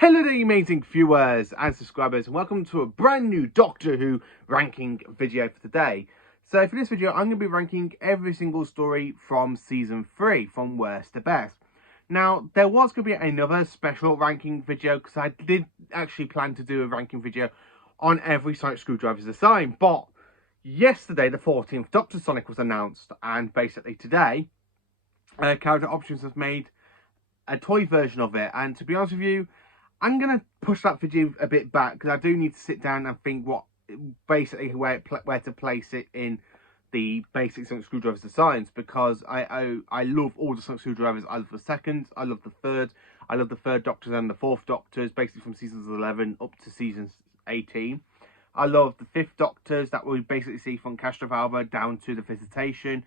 Hello there, you amazing viewers and subscribers, and welcome to a brand new Doctor Who ranking video for today. So for this video, I'm going to be ranking every single story from Season 3, from worst to best. Now, there was going to be another special ranking video, because I did actually plan to do a ranking video on every Sonic Screwdriver's design, but yesterday, the 14th Doctor Sonic was announced, and basically today, Character Options has made a toy version of it, and to be honest with you, I'm going to push that video a bit back because I do need to sit down and think where to place it in the basic Sonic Screwdrivers designs, because I love all the Sonic Screwdrivers. I love the second, I love the third, I love the third Doctors and the fourth Doctors, basically from seasons 11 up to season 18. I love the fifth Doctors that we basically see from Castrovalva down to the Visitation,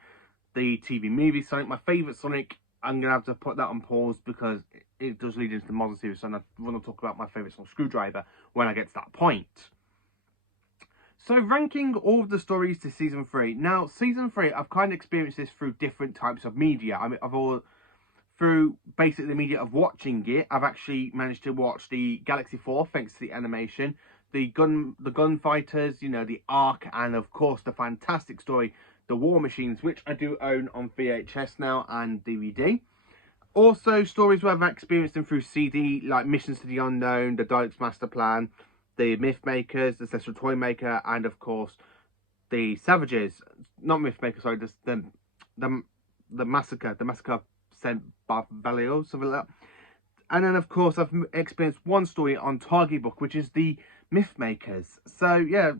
the TV movie Sonic. My favourite Sonic, I'm going to have to put that on pause because it does lead into the modern series, and I want to talk about my favourite Sonic Screwdriver when I get to that point. So, ranking all of the stories to Season 3. Now, Season 3, I've kind of experienced this through different types of media. I mean, through basically the media of watching it, I've actually managed to watch the Galaxy 4, thanks to the animation, the Gunfighters, you know, the Ark, and of course the fantastic story, The War Machines, which I do own on VHS now and DVD. Also, stories where I've experienced them through CD, like Missions to the Unknown, the Daleks Master Plan, the Myth Makers, the Ancestral Toy Maker, and of course, the Savages. Not Myth Maker, sorry, the Massacre. The Massacre sent Barbalio, something like that. And then, of course, I've experienced one story on Target Book, which is the Myth Makers. So, yeah,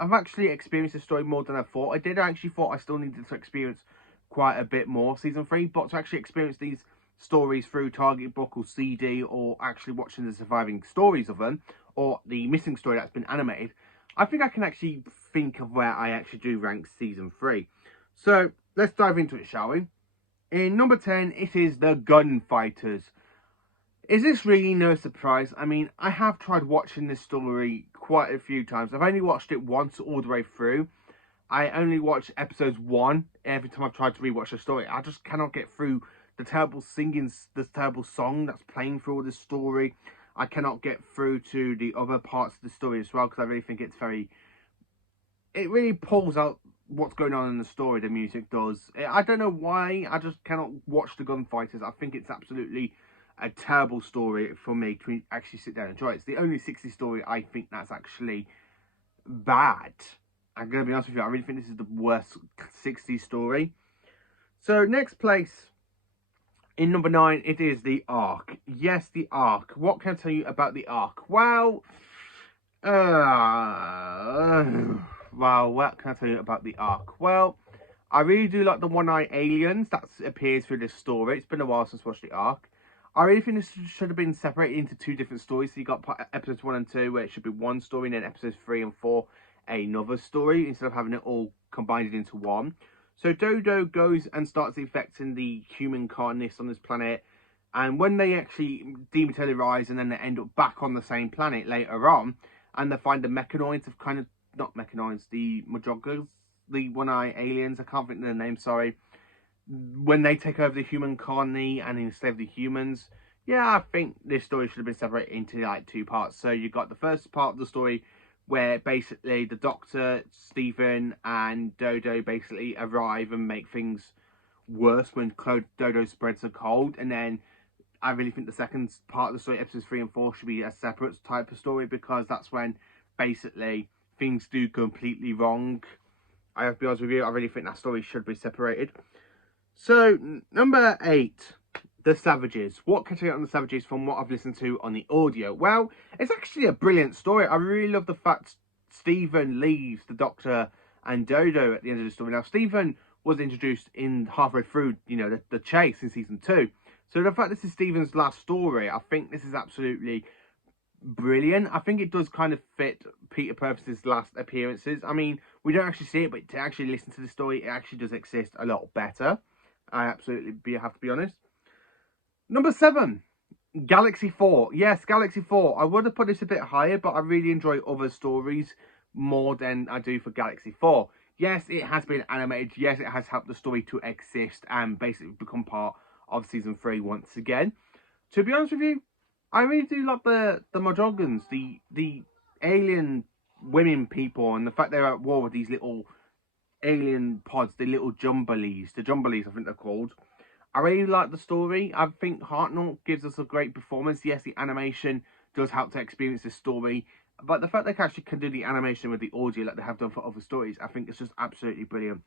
I've actually experienced this story more than I thought. I did actually thought I still needed to experience quite a bit more Season 3, but to actually experience these stories through Target Book or CD, or actually watching the surviving stories of them, or the missing story that's been animated, I think I can actually think of where I actually do rank Season 3. So, let's dive into it, shall we? In number 10, it is the Gunfighters. Is this really no surprise? I mean, I have tried watching this story quite a few times. I've only watched it once all the way through. I only watched episodes 1 every time I've tried to rewatch the story. I just cannot get through the terrible singing, this terrible song that's playing through all this story. I cannot get through to the other parts of the story as well, because I really think it's it really pulls out what's going on in the story, the music does. I don't know why, I just cannot watch the Gunfighters. I think it's absolutely a terrible story for me to actually sit down and enjoy. It's the only 60 story I think that's actually bad. I'm going to be honest with you, I really think this is the worst 60s story. So, next place, in number 9, it is the Ark. Yes, the Ark. What can I tell you about the Ark? Well, what can I tell you about the Ark? Well, I really do like the one-eye aliens that appears through this story. It's been a while since I watched the Ark. I really think this should have been separated into two different stories. So you got episodes 1 and 2, where it should be one story, and then episodes 3 and 4, another story, instead of having it all combined into one. So Dodo goes and starts infecting the human colonists on this planet, and when they actually dematerialize and then they end up back on the same planet later on, and they find the mechanoids of kind of, not mechanoids, the Mojoggers, the one-eye aliens, I can't think of their name, sorry. When they take over the human colony and enslave the humans, yeah, I think this story should have been separated into like two parts. So you got the first part of the story where basically the Doctor, Stephen, and Dodo basically arrive and make things worse when Dodo spreads a cold. And then I really think the second part of the story, episodes 3 and 4, should be a separate type of story, because that's when basically things do completely wrong. I have to be honest with you, I really think that story should be separated. So, number 8, the Savages. What can I tell you on the Savages from what I've listened to on the audio? Well, it's actually a brilliant story. I really love the fact Stephen leaves the Doctor and Dodo at the end of the story. Now, Stephen was introduced in halfway through, you know, the chase in season 2. So the fact this is Stephen's last story, I think this is absolutely brilliant. I think it does kind of fit Peter Purvis's last appearances. I mean, we don't actually see it, but to actually listen to the story, it actually does exist a lot better. I absolutely have to be honest. Number 7, Galaxy 4. Yes, Galaxy 4. I would have put this a bit higher, but I really enjoy other stories more than I do for Galaxy 4. Yes, it has been animated. Yes, it has helped the story to exist and basically become part of Season 3 once again. To be honest with you, I really do like the Modrogans, the alien women people, and the fact they're at war with these little alien pods, the little Jumblies. The Jumblies, I think they're called. I really like the story. I think Hartnell gives us a great performance. Yes, the animation does help to experience this story, but the fact they actually can do the animation with the audio like they have done for other stories, I think it's just absolutely brilliant.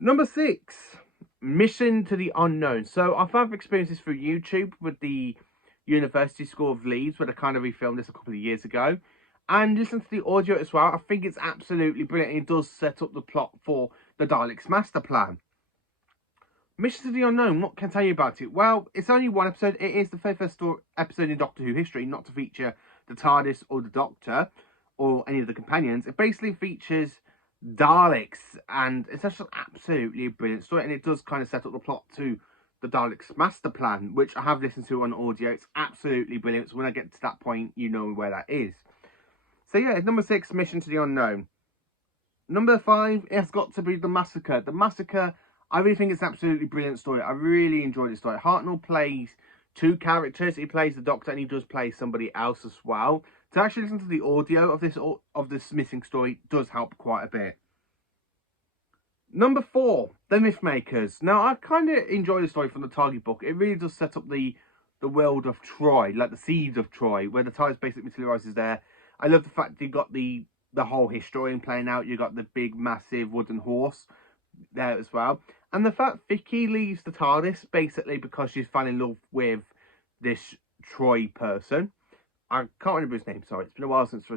Number 6, Mission to the Unknown. So I've had experiences through YouTube with the University School of Leeds, where they kind of refilmed this a couple of years ago. And listen to the audio as well. I think it's absolutely brilliant. It does set up the plot for the Daleks master plan. Mission to the Unknown, what can I tell you about it? Well, it's only one episode. It is the very first episode in Doctor Who history not to feature the TARDIS or the Doctor or any of the companions. It basically features Daleks, and it's just absolutely a brilliant story, and it does kind of set up the plot to the Daleks master plan, which I have listened to on audio. It's absolutely brilliant, so when I get to that point, you know where that is. So yeah, number 6, Mission to the Unknown. Number 5, it's got to be The Massacre. The Massacre, I really think it's an absolutely brilliant story. I really enjoyed this story. Hartnell plays 2 characters. He plays the Doctor and he does play somebody else as well. To actually listen to the audio of this missing story does help quite a bit. Number 4, The Mythmakers. Now, I kind of enjoy the story from the Target book. It really does set up the world of Troy, like the seeds of Troy, where the TARDIS basically materialises there. I love the fact that you got the whole historian playing out. You got the big, massive wooden horse there as well. And the fact Vicky leaves the TARDIS basically because she's fallen in love with this Troy person. I can't remember his name, sorry. It's been a while since I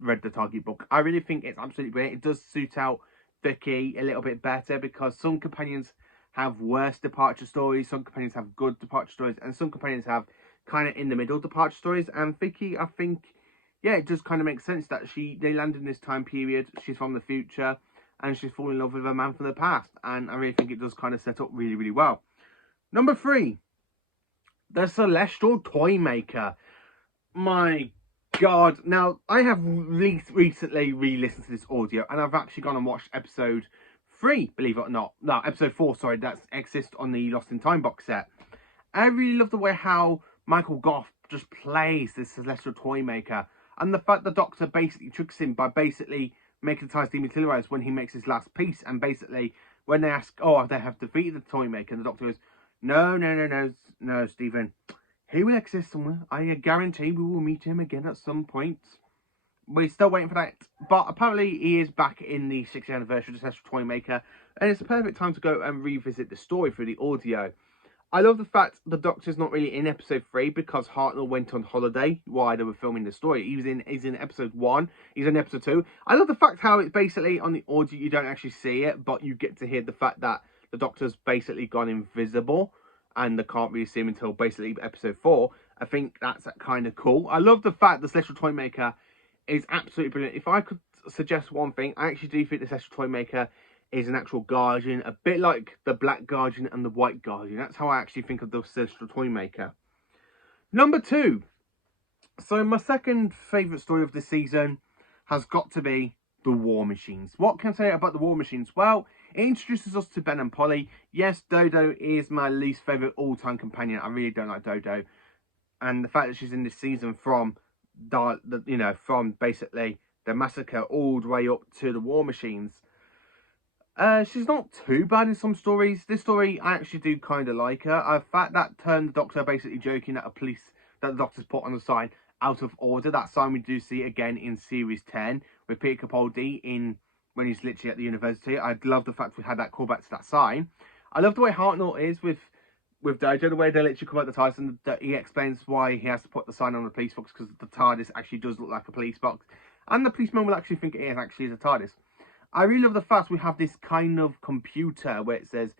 read the Target book. I really think it's absolutely brilliant. It does suit out Vicky a little bit better because some companions have worse departure stories, some companions have good departure stories, and some companions have kind of in the middle departure stories. And Vicky, I think, yeah, it just kind of makes sense that they land in this time period. She's from the future and she's falling in love with a man from the past. And I really think it does kind of set up really, really well. Number 3, The Celestial Toy Maker. My God. Now, I have recently re-listened to this audio and I've actually gone and watched episode 3, believe it or not. No, episode 4, sorry, that exists on the Lost in Time box set. I really love the way how Michael Gough just plays this Celestial Toy Maker. And the fact the Doctor basically tricks him by basically making the TARDIS dematerialise when he makes his last piece. And basically, when they ask, oh, they have defeated the Toy Maker, and the Doctor goes, no, Stephen. He will exist somewhere. I guarantee we will meet him again at some point. We're still waiting for that. But apparently he is back in the 60th anniversary of the Celestial Toy Maker. And it's a perfect time to go and revisit the story through the audio. I love the fact the Doctor's not really in episode 3 because Hartnell went on holiday while they were filming the story. He's in episode 1. He's in episode 2. I love the fact how it's basically on the audio you don't actually see it, but you get to hear the fact that the Doctor's basically gone invisible and they can't really see him until basically episode 4. I think that's kind of cool. I love the fact the Celestial Toy Maker is absolutely brilliant. If I could suggest one thing, I actually do think the Celestial Toy Maker is an actual Guardian, a bit like the Black Guardian and the White Guardian. That's how I actually think of the Celestial Toy Maker. Number 2. So my second favourite story of this season has got to be the War Machines. What can I say about the War Machines? Well, it introduces us to Ben and Polly. Yes, Dodo is my least favourite all-time companion. I really don't like Dodo. And the fact that she's in this season from basically the Massacre all the way up to the War Machines, she's not too bad in some stories. This story, I actually do kind of like her. In fact, that turned the Doctor basically joking at that the Doctor's put on the sign out of order. That sign we do see again in Series 10 with Peter Capaldi when he's literally at the university. I love the fact we had that callback to that sign. I love the way Hartnell is with Dojo, the way they literally come out the TARDIS and he explains why he has to put the sign on the police box because the TARDIS actually does look like a police box. And the policeman will actually think it actually is a TARDIS. I really love the fact we have this kind of computer where it says,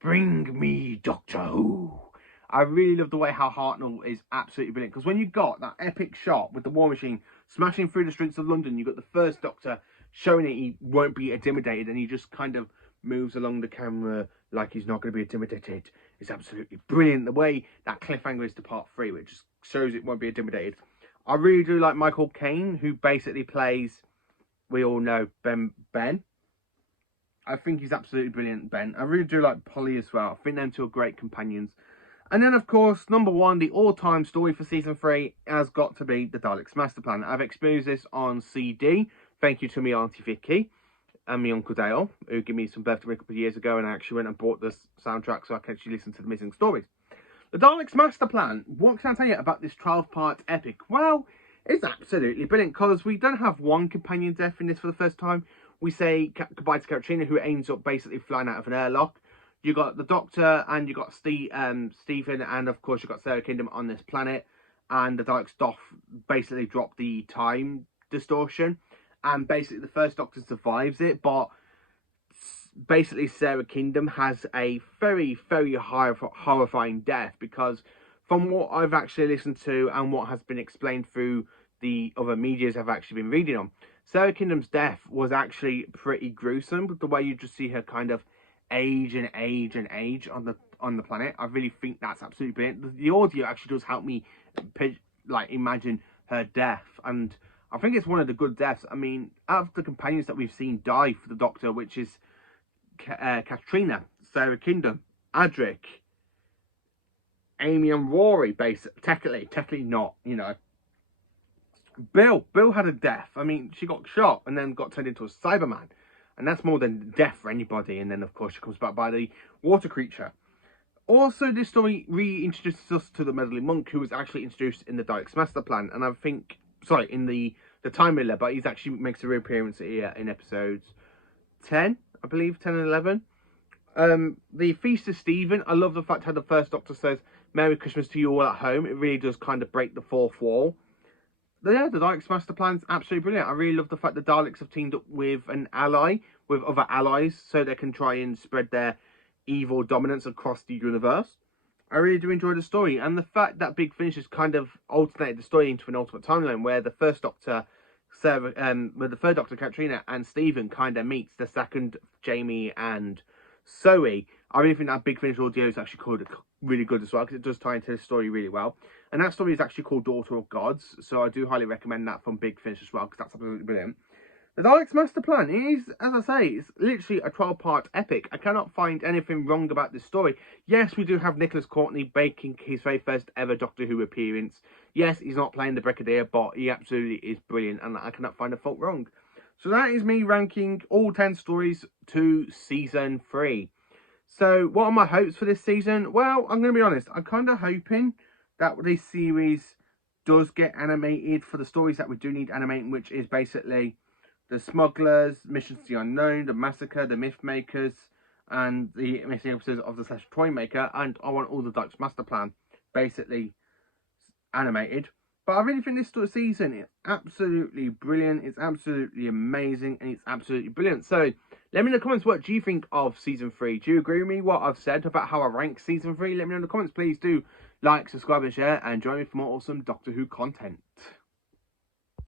"Bring me Doctor Who." I really love the way how Hartnell is absolutely brilliant. Because when you got that epic shot with the War Machine smashing through the streets of London, you got the first Doctor showing it he won't be intimidated. And he just kind of moves along the camera like he's not going to be intimidated. It's absolutely brilliant. The way that cliffhanger is to part 3, which just shows it won't be intimidated. I really do like Michael Caine, who basically plays, we all know, Ben. I think he's absolutely brilliant, Ben. I really do like Polly as well. I think them two are great companions. And then, of course, number one, the all-time story for Season 3 has got to be the Daleks Master Plan. I've experienced this on CD. Thank you to me Auntie Vicky and my Uncle Dale, who gave me some birthday a couple of years ago, and I actually went and bought this soundtrack so I can actually listen to the missing stories. The Daleks Master Plan, what can I tell you about this 12-part epic? Well, it's absolutely brilliant, because we don't have one companion death in this for the first time. We say goodbye to Katrina, who ends up basically flying out of an airlock. You got the Doctor, and you got Stephen, and of course you got Sarah Kingdom on this planet. And the Daleks basically drop the time distortion, and basically the first Doctor survives it, but basically Sarah Kingdom has a very, very horrifying death, because from what I've actually listened to and what has been explained through the other medias I've actually been reading on, Sarah Kingdom's death was actually pretty gruesome, with the way you just see her kind of age and age and age on the planet. I really think that's absolutely brilliant. The audio actually does help me imagine her death, and I think it's one of the good deaths. I mean, out of the companions that we've seen die for the Doctor, which is Katrina, Sarah Kingdom, Adric, Amy and Rory, technically not, you know. Bill had a death. I mean, she got shot and then got turned into a Cyberman, and that's more than death for anybody. And then, of course, she comes back by the water creature. Also, this story reintroduces us to the meddling monk, who was actually introduced in the Daleks Master Plan, and I think, sorry, in the Time Miller, but he's actually makes a reappearance here in episodes 10, I believe, 10 and 11. The Feast of Stephen, I love the fact how the first Doctor says, "Merry Christmas to you all at home." It really does kind of break the fourth wall. Yeah, the Daleks Master Plan's absolutely brilliant. I really love the fact the Daleks have teamed up with an ally, with other allies, so they can try and spread their evil dominance across the universe. I really do enjoy the story, and the fact that Big Finish has kind of alternated the story into an alternate timeline, where the first Doctor, where the third Doctor, Katrina, and Stephen kind of meets the second, Jamie and Zoe. I really think that Big Finish audio is actually really good as well, because it does tie into the story really well. And that story is actually called Daughter of Gods, so I do highly recommend that from Big Finish as well, because that's absolutely brilliant. The Daleks Master Plan is, as I say, it's literally a 12-part epic. I cannot find anything wrong about this story. Yes, we do have Nicholas Courtney making his very first ever Doctor Who appearance. Yes, he's not playing the Brigadier, but he absolutely is brilliant, and I cannot find a fault wrong. So that is me ranking all 10 stories to Season 3. So what are my hopes for this season? Well, I'm going to be honest. I'm kind of hoping that this series does get animated for the stories that we do need animating, which is basically the Smugglers, Missions to the Unknown, the Massacre, the Mythmakers, and the missing episodes of the Slash Toymaker. And I want all the Daleks Master Plan basically animated. But I really think this season is absolutely brilliant. It's absolutely amazing, and it's absolutely brilliant. So let me know in the comments, what do you think of Season 3? Do you agree with me what I've said about how I rank Season 3? Let me know in the comments. Please do like, subscribe, and share, and join me for more awesome Doctor Who content.